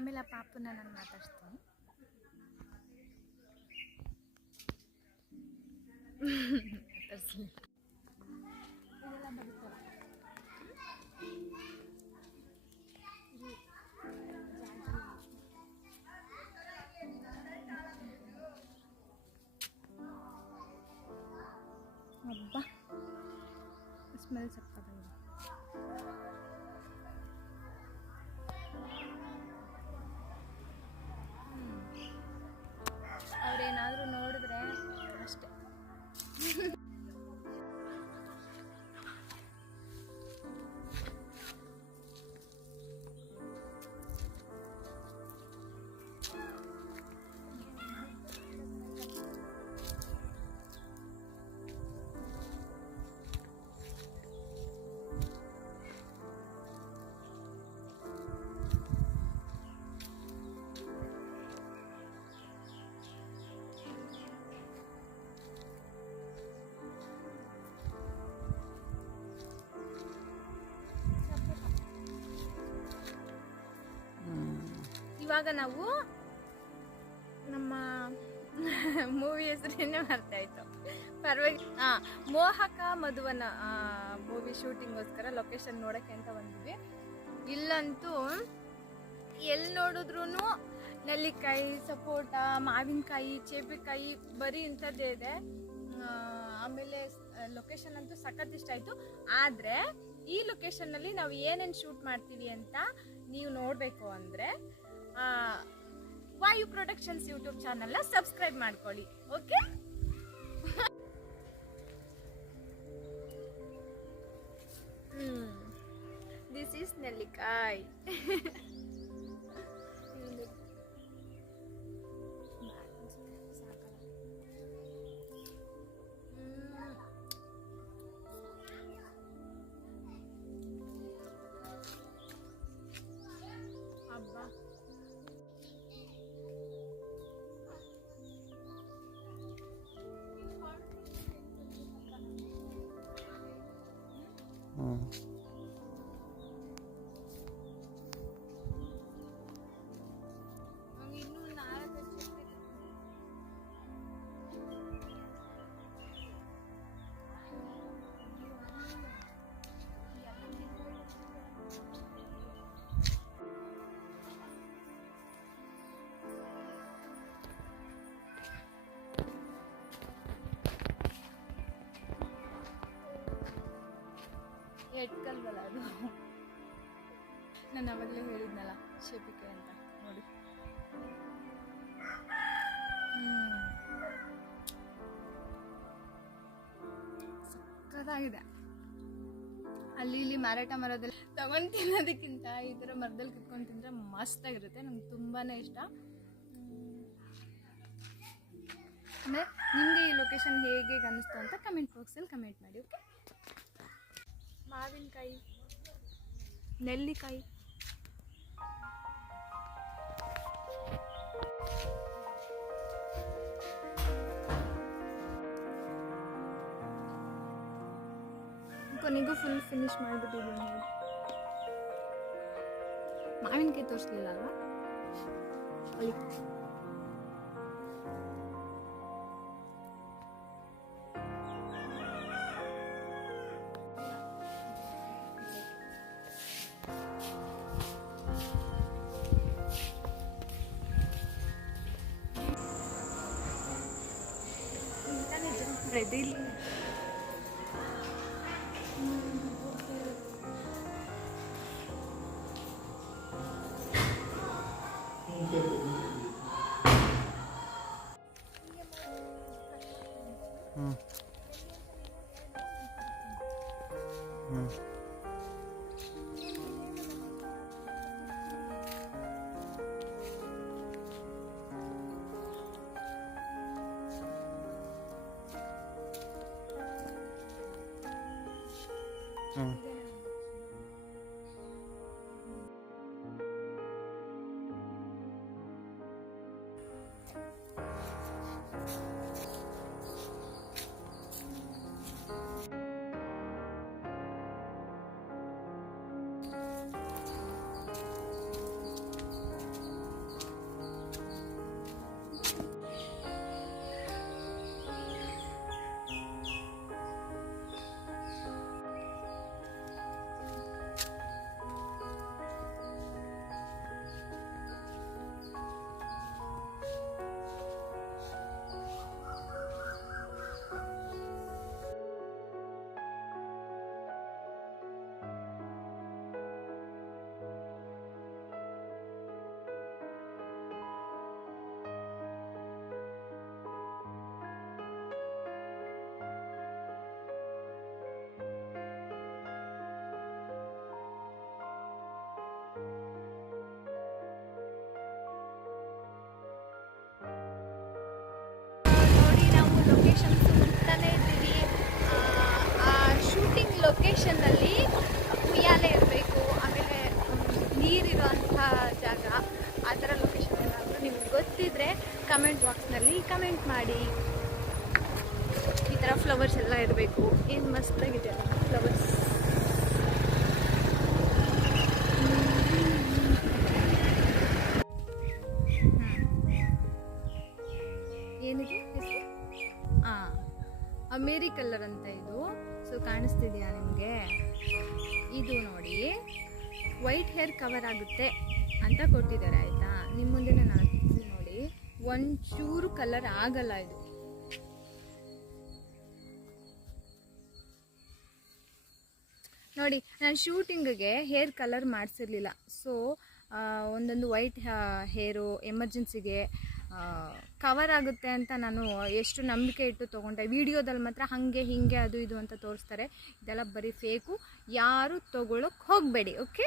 ಆಮೇಲೆ ಆ ಪಾಪನ ನಾನು ಮಾತಾಡ್ತೀನಿ. ಇದೆಲ್ಲ ಬರುತ್ತಲ್ಲ ಹಬ್ಬ ಸ್ಮೆಲ್ ಸಕ್ಕತ್ತಾಗಿದೆ. ಅವ್ರೇನಾದರೂ ನೋಡಿದ್ರೆ ಅಷ್ಟೇ. ಇವಾಗ ನಾವು ನಮ್ಮ ಮೂವಿ ಹೆಸರೇನೆ ಮರ್ತಾಯ್ತು, ಪರವಾಗಿಲ್ಲ. ಮೋಹಕ ಮಧುವನ ಮೂವಿ ಶೂಟಿಂಗೋಸ್ಕರ ಲೊಕೇಶನ್ ನೋಡೋಕ್ಕೆ ಅಂತ ಬಂದ್ವಿ. ಇಲ್ಲಂತೂ ಎಲ್ಲಿ ನೋಡಿದ್ರು ನೆಲ್ಲಿಕಾಯಿ, ಸಪೋಟ, ಮಾವಿನಕಾಯಿ, ಚೇಪೆಕಾಯಿ ಬರೀ ಇಂಥದ್ದೇ ಇದೆ. ಆಮೇಲೆ ಲೊಕೇಶನ್ ಅಂತೂ ಸಖತ್ ಇಷ್ಟ ಆಯಿತು. ಆದರೆ ಈ ಲೊಕೇಶನ್ನಲ್ಲಿ ನಾವು ಏನೇನು ಶೂಟ್ ಮಾಡ್ತೀವಿ ಅಂತ ನೀವು ನೋಡಬೇಕು ಅಂದರೆ ವಾಯು ಪ್ರೊಡಕ್ಷನ್ಸ್ ಯೂಟ್ಯೂಬ್ ಚಾನಲ್ನ ಸಬ್ಸ್ಕ್ರೈಬ್ ಮಾಡ್ಕೊಳ್ಳಿ. ಓಕೆ, ದಿಸ್ ಈಸ್ ನೆಲ್ಲಿಕಾಯಿ. ಹಬ್ಬ ಇನ್ನೂ 4 ಎಟ್ಕಲ್ವಲ್ಲ ಅದು. ನಾನು ಅವಾಗಲೇ ಹೇಳಿದ್ನಲ್ಲ ಶೇಪಿಕೆ ಅಂತ, ನೋಡಿ. ಸಕ್ಕತ್ತಾಗಿದೆ. ಅಲ್ಲಿ ಇಲ್ಲಿ ಮಾರಾಟ ಮರದಲ್ಲಿ ತಗೊಂಡು ತಿನ್ನೋದಕ್ಕಿಂತ ಈ ಥರ ಮರದಲ್ಲಿ ಕುತ್ಕೊಂಡು ತಿಂದರೆ ಮಸ್ತಾಗಿರುತ್ತೆ. ನಂಗೆ ತುಂಬಾ ಇಷ್ಟ. ಅಂದರೆ ನಿಮಗೆ ಈ ಲೊಕೇಶನ್ ಹೇಗೆ ಅನ್ನಿಸ್ತು ಅಂತ ಕಮೆಂಟ್ ಬಾಕ್ಸಲ್ಲಿ ಕಮೆಂಟ್ ಮಾಡಿ. ಓಕೆ, ಮಾವಿನಕಾಯಿ, ನೆಲ್ಲಿಕಾಯಿ, ಕೊನೆಗೂ ಫುಲ್ ಫಿನಿಶ್ ಮಾಡಿಬಿಟ್ಟಿದ್ದೀನಿ ನೋಡಿ. ಮಾವಿನಕಾಯಿ ತೋರಿಸ್ಲಿಲ್ಲ ಅಲ್ವಾ? ಅಲ್ಲಿ ರೆಡಿ. ಕಮೆಂಟ್ ಬಾಕ್ಸ್ನಲ್ಲಿ ಕಮೆಂಟ್ ಮಾಡಿ. ಈ ಥರ ಫ್ಲವರ್ಸ್ ಎಲ್ಲ ಇರಬೇಕು. ಏನು ಮಸ್ತಾಗಿದೆ ಫ್ಲವರ್ಸ್. ಏನಿದು ಹೆಸರು? ಅಮೇರಿ ಕಲರ್ ಅಂತ ಇದು. ಸೊ ಕಾಣಿಸ್ತಿದೆಯಾ ನಿಮಗೆ? ಇದು ನೋಡಿ ವೈಟ್ ಹೇರ್ ಕವರ್ ಆಗುತ್ತೆ ಅಂತ ಕೊಟ್ಟಿದ್ದಾರೆ ಆಯಿತಾ. ನಿಮ್ಮ ಮುಂದೆ ನಾನು ನೋಡಿ, ಒಂಚೂರು ಕಲರ್ ಆಗಲ್ಲ ಇದು. ನೋಡಿ, ನಾನು ಶೂಟಿಂಗಿಗೆ ಹೇರ್ ಕಲರ್ ಮಾಡಿಸಿರ್ಲಿಲ್ಲ. ಸೊ ಒಂದೊಂದು ವೈಟ್ ಹೇರು ಎಮರ್ಜೆನ್ಸಿಗೆ ಕವರ್ ಆಗುತ್ತೆ ಅಂತ ನಾನು ಎಷ್ಟು ನಂಬಿಕೆ ಇಟ್ಟು ತೊಗೊಂಡೆ. ವಿಡಿಯೋದಲ್ಲಿ ಮಾತ್ರ ಹಾಗೆ ಹೀಗೆ ಅದು ಇದು ಅಂತ ತೋರಿಸ್ತಾರೆ. ಇದೆಲ್ಲ ಬರೀ ಫೇಕು. ಯಾರು ತೊಗೊಳಕ್ಕೆ ಹೋಗಬೇಡಿ. ಓಕೆ.